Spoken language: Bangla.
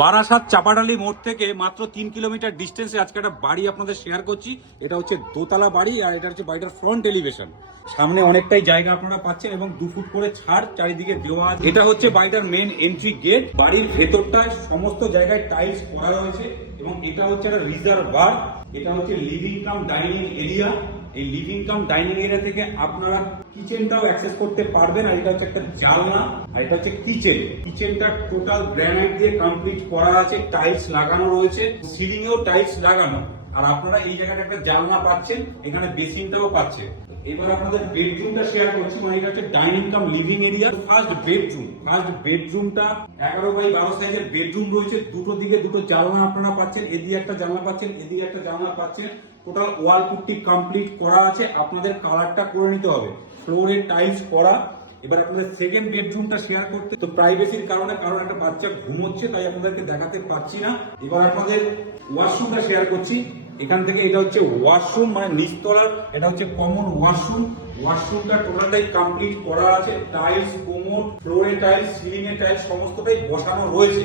বারাসাত চাপাডালি মোড় থেকে মাত্র তিন কিলোমিটার ডিস্টেন্সে আজকে একটা বাড়ি আপনাদের শেয়ার করছি। এটা হচ্ছে দোতলা বাড়ি আর এটা হচ্ছে বাড়িটার ফ্রন্ট এলিভেশন সামনে অনেকটাই জায়গা আপনারা পাচ্ছেন এবং দু ফুট করে ছাড় চারিদিকে দেওয়া এটা হচ্ছে বাড়িটার মেন এন্ট্রি গেট বাড়ির ভেতরটায় সমস্ত জায়গায় টাইলস করা রয়েছে এবং এটা হচ্ছে একটা রিজার্ভ বার এটা হচ্ছে লিভিং কাম ডাইনিং এরিয়া এই লিভিং কাম ডাইনিং এরিয়া থেকে আপনারা কিচেনটাও অ্যাক্সেস করতে পারবেন। আর এটা হচ্ছে একটা জানলা, আর এটা হচ্ছে কিচেন কিচেনটা টোটাল গ্রানাইট দিয়ে কমপ্লিট করা আছে টাইলস লাগানো রয়েছে। সিলিং এও টাইলস লাগানো। আর আপনারা এই জায়গাটা একটা জানলা পাচ্ছেন, এখানে বেসিনটাও পাচ্ছেন। এবার আপনাদের বেডরুমটা শেয়ার করছি মানে এটা হচ্ছে dining cum living area first bedroom first বেডরুমটা এগারো বাই বারো সাইজের বেডরুম রয়েছে। দুটো দিকে দুটো জানলা আপনারা পাচ্ছেন, এদিকে একটা জানলা পাচ্ছেন, এদিকে একটা জানলা পাচ্ছেন। টোটাল ওয়াল পুট্টি কমপ্লিট করা আছে। আপনাদের কালারটা করে নিতে হবে। ফ্লোরে টাইলস করা। এবার আপনাদের সেকেন্ড বেডরুমটা শেয়ার করতে। তো প্রাইভেসির কারণে কারণ একটা বাচ্চা ঘুমোচ্ছে, তাই আপনাদেরকে দেখাতে পারছি না। এবার আপনাদের ওয়াশরুমটা শেয়ার করছি। এখান থেকে এটা হচ্ছে ওয়াশরুম মানে নিচতলার, এটা হচ্ছে কমন ওয়াশরুম ওয়াশরুমটা টোটালটাই কমপ্লিট করা আছে। টাইলস কোমর ফ্লোরে টাইলস সিলিং এ টাইলস সমস্তটাই বসানো রয়েছে।